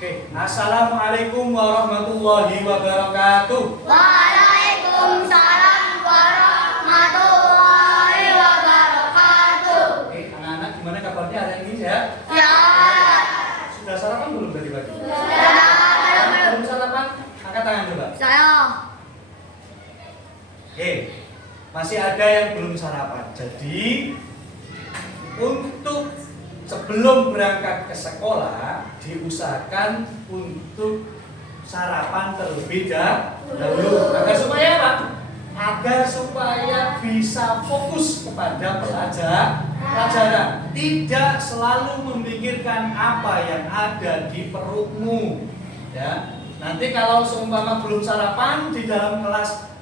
Oke, assalamualaikum warahmatullahi wabarakatuh. Waalaikumsalam warahmatullahi wabarakatuh. Oke, anak-anak gimana kabarnya hari ini ya? Ya. Sudah sarapan belum tadi pagi? Sudah. Belum sarapan? Angkat tangan coba. Saya. Oke, masih ada yang belum sarapan. Jadi untuk sebelum berangkat ke sekolah diusahakan untuk sarapan terlebih dahulu. Agar supaya apa? Agar supaya bisa fokus kepada pelajaran. Tidak selalu memikirkan apa yang ada di perutmu. Ya. Nanti kalau seumpama belum sarapan di dalam kelas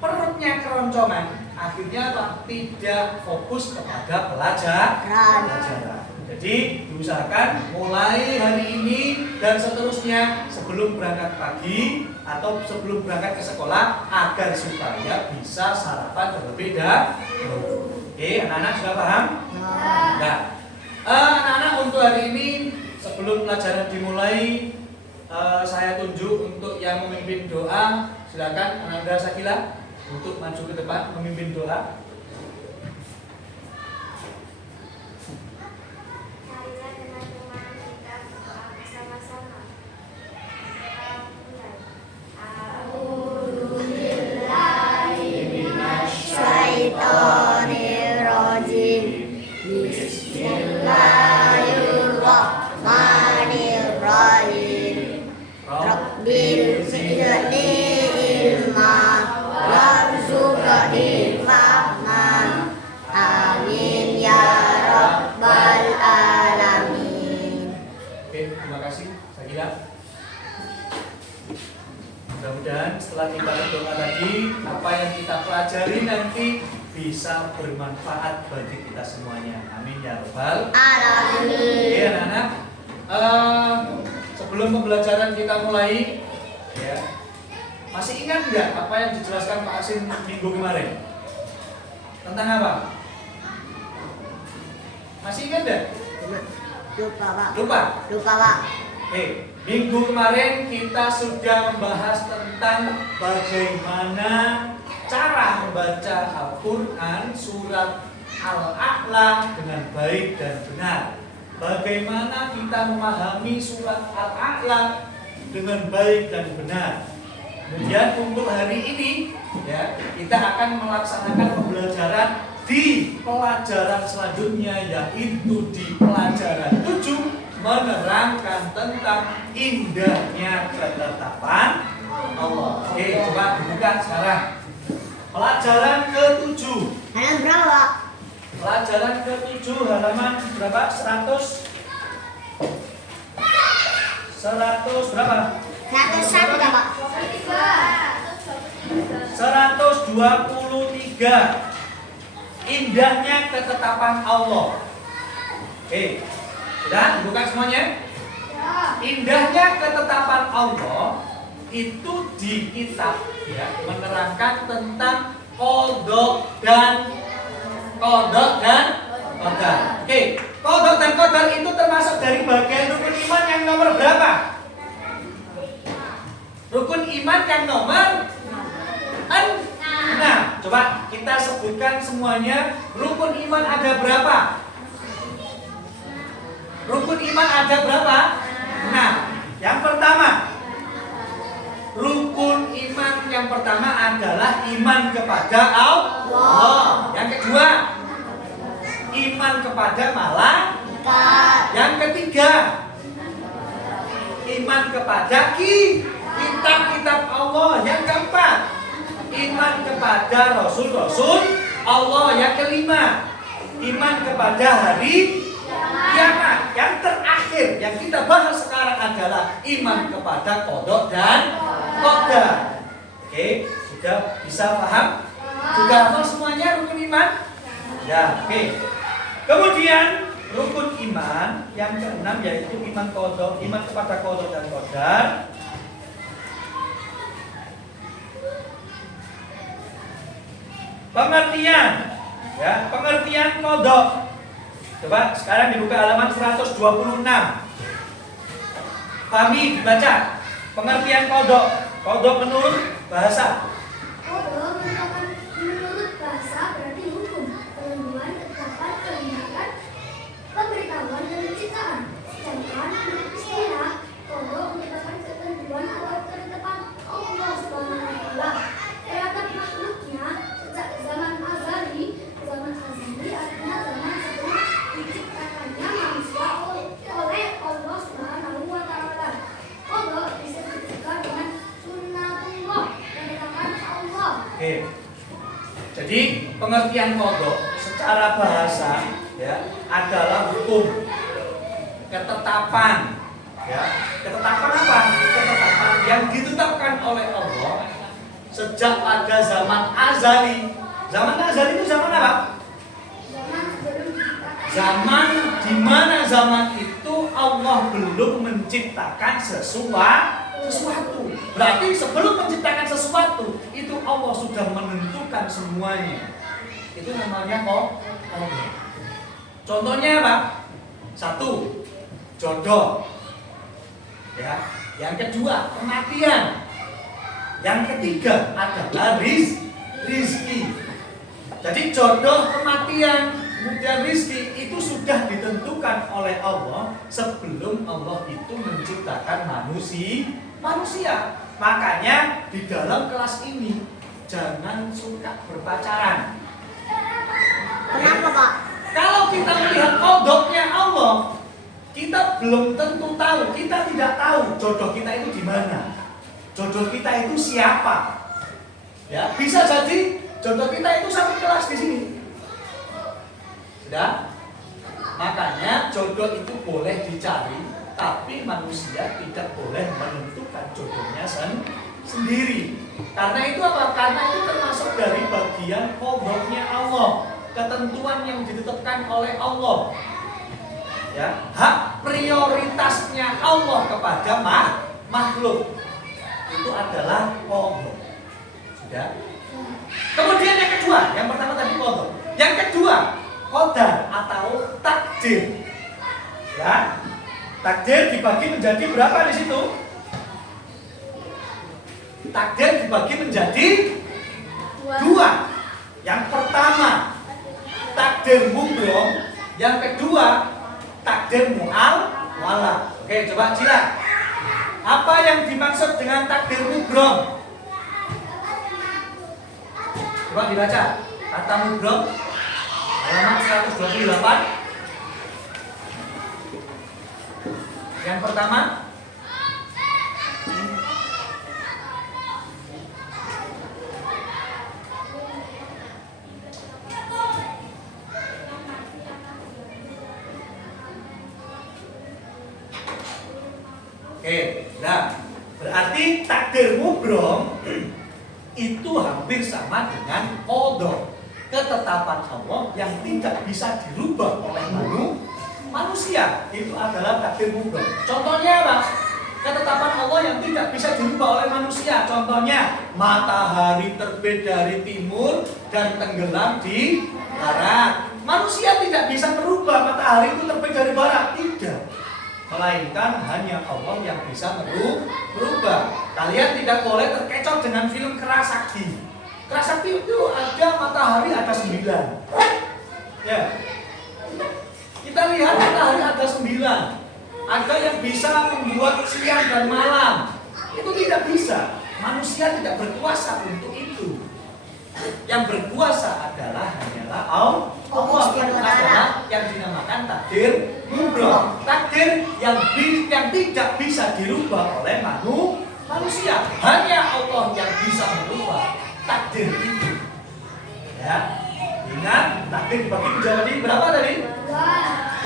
perutnya keroncongan, akhirnya apa? Tidak fokus kepada pelajaran. Jadi diusahakan mulai hari ini dan seterusnya sebelum berangkat pagi atau sebelum berangkat ke sekolah agar supaya bisa sarapan terlebih dahulu. Oke, anak-anak sudah paham? Nah, anak-anak untuk hari ini sebelum pelajaran dimulai, saya tunjuk untuk yang memimpin doa. Silakan Ananda Sakila untuk maju ke depan memimpin doa. Bismillahirrahmanirrahim. Rabbil zidni ilma warzuqni fahma. Amin ya rabbal alamin. Oke, terima kasih Sakila. Mudah-mudahan setelah kita berdoa tadi, apa yang kita pelajari nanti bisa bermanfaat bagi kita semuanya. Amin ya rabbal Alamin. Oke anak-anak, sebelum pembelajaran kita mulai, ya, masih ingat nggak apa yang dijelaskan Pak Asin minggu kemarin? Tentang apa? Masih ingat nggak? Lupa Pak. Lupa? Minggu kemarin kita sudah membahas tentang bagaimana cara membaca Al-Quran surat Al-A'la dengan baik dan benar. Bagaimana kita memahami surat Al-A'la dengan baik dan benar. Kemudian untuk hari ini, ya, kita akan melaksanakan pembelajaran di pelajaran selanjutnya, yaitu di pelajaran 7, menerangkan tentang indahnya ketetapan Allah. Oke, coba dibuka sekarang. Pelajaran ke-7. Halaman berapa? Pelajaran ke-7 halaman berapa? 100 berapa? 101 Pak. 123. Indahnya ketetapan Allah. Oke. Sudah dibuka semuanya? Indahnya ketetapan Allah itu di kitab, ya, menerangkan tentang qada dan qadar. Oke, qada dan qadar itu termasuk dari bagian rukun iman yang nomor berapa? Rukun iman yang nomor 6. Coba kita sebutkan semuanya. Rukun iman ada berapa? Rukun iman ada berapa? Nah, yang pertama, rukun iman yang pertama adalah iman kepada Allah. Yang kedua, iman kepada malaikat. Yang ketiga, iman kepada kitab-kitab Allah. Yang keempat, iman kepada rasul-rasul Allah. Yang kelima, iman kepada hari kiamat. Yang terakhir yang kita bahas sekarang adalah iman kepada qada dan qadar. Oke, sudah bisa paham? Sudah hafal semuanya rukun iman? Ya, oke. Kemudian rukun iman yang keenam yaitu iman kepada qada dan qadar. Pengertian, ya, pengertian qada. Coba sekarang dibuka halaman 126. Fahmi dibaca. Pengertian kodok. Kodok menurut bahasa. Kodok merupakan menurut bahasa berarti hukum, ketentuan, ketetapan, kebijakan, pemberitahuan dan penciptaan. Sedangkan menurut istilah, kodok merupakan ketentuan atau ketetapan Allah Subhanahu wa Ta'ala terhadap makhluknya sejak zaman azali. Zaman azali artinya zaman sebelum diciptakannya manusia oleh Allah Subhanahu wa Ta'ala. Kodok disebut juga dengan sunnatullah, ketetapan Allah. Oke. Jadi pengertian kodok secara bahasa ya adalah hukum, ketetapan, ya ketetapan apa? Ketetapan yang ditetapkan oleh Allah sejak pada zaman azali. Zaman azali itu zaman apa? Zaman sebelum diciptakan. Zaman di mana zaman itu Allah belum menciptakan sesuatu. Berarti sebelum menciptakan sesuatu itu Allah sudah menentukan semuanya. Itu namanya kodok. Contohnya apa? Satu, jodoh. Ya. Yang kedua, kematian. Yang ketiga adalah rizki. Jadi jodoh, kematian, kemudian rizki itu sudah ditentukan oleh Allah sebelum Allah itu menciptakan manusia. Makanya di dalam kelas ini jangan suka berpacaran. Kenapa, Pak? Kalau kita melihat kodoknya Allah, kita belum tentu tahu, kita tidak tahu jodoh kita itu di mana. Jodoh kita itu siapa? Ya, bisa jadi jodoh kita itu satu kelas di sini. Sudah? Makanya jodoh itu boleh dicari, tapi manusia tidak boleh menentukan jodohnya sendiri. Karena itu apa? Karena itu termasuk dari bagian kodoknya Allah, ketentuan yang ditetapkan oleh Allah. Ya, hak prioritasnya Allah kepada makhluk itu adalah kodok. Sudah. Kemudian yang kedua, yang pertama tadi kodok. Yang kedua, qadar atau takdir. Ya, takdir dibagi menjadi berapa di situ? Takdir dibagi menjadi dua. Yang pertama takdir mubrom, yang kedua takdir mu'awwalah. Oke, coba silakan. Apa yang dimaksud dengan takdir mubrom? Coba dibaca. Kata mubrom halaman 128. Yang pertama Oke, nah berarti takdir mubrom itu hampir sama dengan qadar, ketetapan Allah yang tidak bisa dirubah oleh manusia. Itu adalah takdir mubrom. Contohnya apa? Ketetapan Allah yang tidak bisa dirubah oleh manusia. Contohnya matahari terbit dari timur dan tenggelam di barat. Manusia tidak bisa merubah matahari itu terbit dari barat, tidak. Melainkan hanya Allah yang bisa merubah. Kalian tidak boleh terkecoh dengan film Kerasakti. Kerasakti itu ada matahari ada 9. Ya. Kita lihat matahari ada 9. Ada yang bisa membuat siang dan malam. Itu tidak bisa. Manusia tidak berkuasa untuk itu. Yang berkuasa hanyalah Allah. Itu adalah yang dinamakan takdir mubrom. Takdir yang tidak bisa dirubah oleh manusia. Hanya Allah yang bisa merubah takdir itu. Ya. Ingat, takdir dibagi menjadi berapa tadi?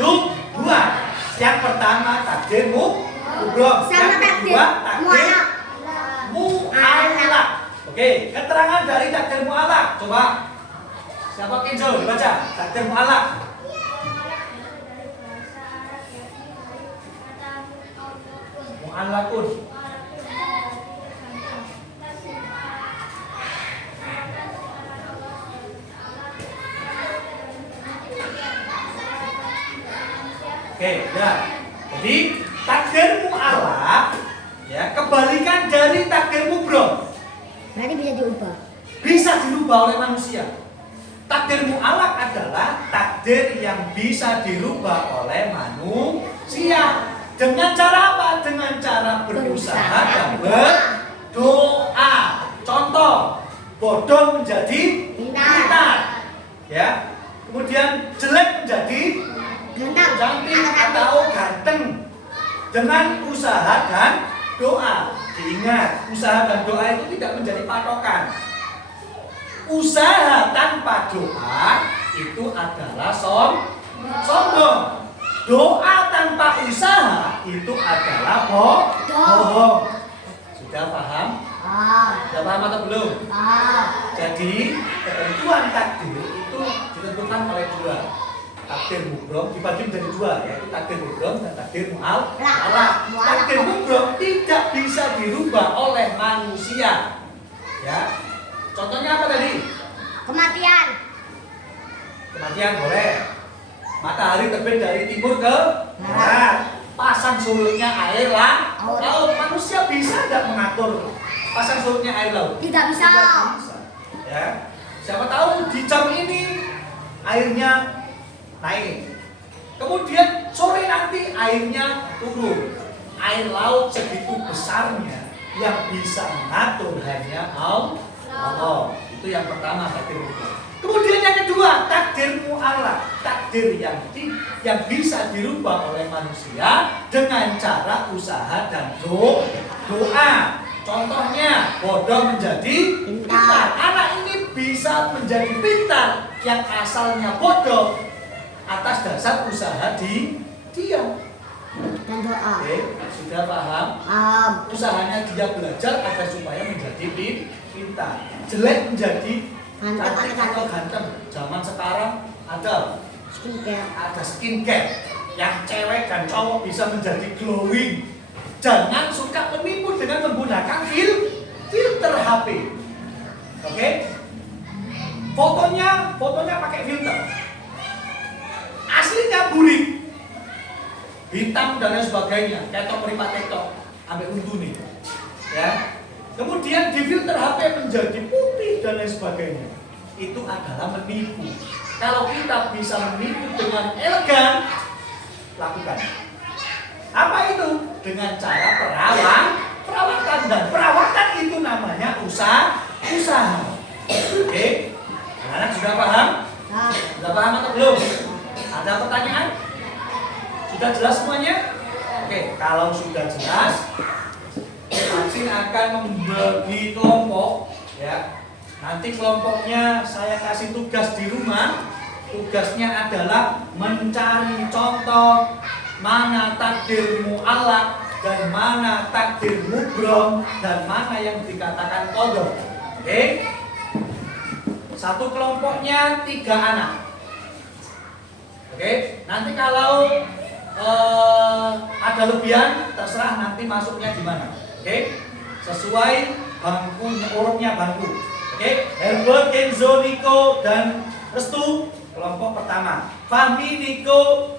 2. Yang pertama takdir mubrom. Yang kedua takdir mu'allaq. Oke, keterangan dari takdir mu'allaq. Coba siapa Kenzo dibaca takdir mu'allaq. Mu'allaqun. Oke, ya. Jadi takdir mu'allaq dirubah oleh manusia. Takdir mu'allaq adalah takdir yang bisa dirubah oleh manusia. Dengan cara apa? Dengan cara berusaha dan berdoa. Contoh, bodoh menjadi pintar. Ya. Kemudian jelek menjadi cantik atau ganteng. Dengan usaha dan doa. Diingat, usaha dan doa itu tidak menjadi patokan. Usaha tanpa doa itu adalah sombong. Doa tanpa usaha itu adalah bohong. Sudah paham? Sudah paham atau belum? Jadi ketentuan takdir itu ditentukan oleh dua. Takdir mubrom dibagi menjadi dua, yaitu takdir mubrom dan takdir mu'allaq. Takdir mubrom tidak bisa dirubah oleh manusia. Ya. Contohnya apa tadi? Kematian. Kematian boleh. Matahari terbit dari timur ke barat. Pasang surutnya air laut. Manusia bisa tidak mengatur pasang surutnya air laut? Tidak bisa. Tidak bisa. Ya. Siapa tahu di jam ini airnya naik. Kemudian sore nanti airnya turun. Air laut segitu besarnya yang bisa mengatur hanya Allah. Itu yang pertama, takdir mu'allaq. Kemudian yang kedua, takdir mu'allaq. Takdir yang bisa dirubah oleh manusia dengan cara usaha dan doa. Contohnya, bodoh menjadi pintar. Anak ini bisa menjadi pintar yang asalnya bodoh atas dasar usaha dia. Dan doa. Oke, sudah paham? Usahanya dia belajar agar supaya menjadi pintar. Jelek menjadi cantik atau ganteng. Zaman sekarang ada skincare yang cewek dan cowok bisa menjadi glowing. Jangan suka menipu dengan menggunakan filter HP. Oke? Fotonya pakai filter. Aslinya burik. Hitam dan lain sebagainya, ketok meripat ketok, ambil untu nih, ya. Kemudian di filter HP menjadi putih dan lain sebagainya. Itu adalah menipu. Kalau kita bisa menipu dengan elegan, lakukan. Apa itu? Dengan cara perawatan dan perawatan itu namanya usaha. Oke, anak sudah paham? Sudah paham atau belum? Ada pertanyaan? Sudah jelas semuanya? Oke, kalau sudah jelas, Masin akan membagi kelompok, ya. Nanti kelompoknya saya kasih tugas di rumah. Tugasnya adalah mencari contoh mana takdir mu'allaq dan mana takdir mubrom dan mana yang dikatakan qadar. Oke? Satu kelompoknya 3 anak. Oke? Nanti kalau ada lebihan, terserah nanti masuknya di mana. Oke? Sesuai bangkunya, urutnya bangku. Oke? Herbert, Kenzo, Niko, dan Restu kelompok pertama. Fahmi, Niko,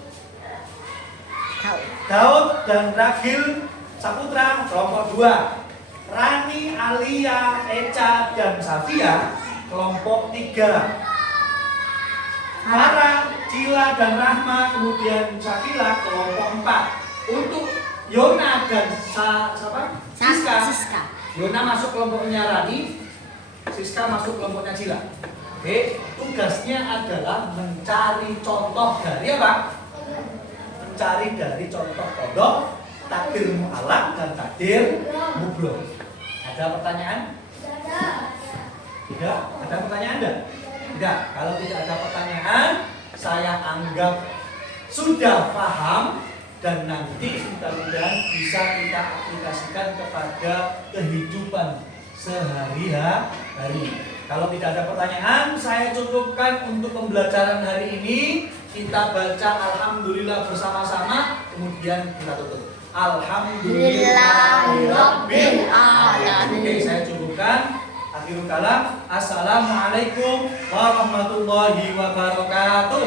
Daud, dan Ragil Saputra kelompok 2. Rani, Alia, Eca, dan Safia kelompok 3. Farah, Cila, dan Rahma, kemudian Syakila kelompok 4. Untuk Yona dan Siska. Yona masuk kelompoknya Rani, Siska masuk kelompoknya Cila. Oke, tugasnya adalah mencari contoh dari apa? Mencari dari contoh kodok, takdir mu'allaq dan takdir mubrom. Ada pertanyaan? Tidak? Ada pertanyaan enggak? Tidak. Kalau tidak ada pertanyaan, saya anggap sudah paham dan nanti mudah-mudahan bisa kita aplikasikan kepada kehidupan sehari-hari. Kalau tidak ada pertanyaan, saya cukupkan untuk pembelajaran hari ini. Kita baca Alhamdulillah bersama-sama, kemudian kita tutup. Alhamdulillahirabbil alamin. Oke, saya cukupkan. Akhirul kalam. Assalamualaikum warahmatullahi wabarakatuh.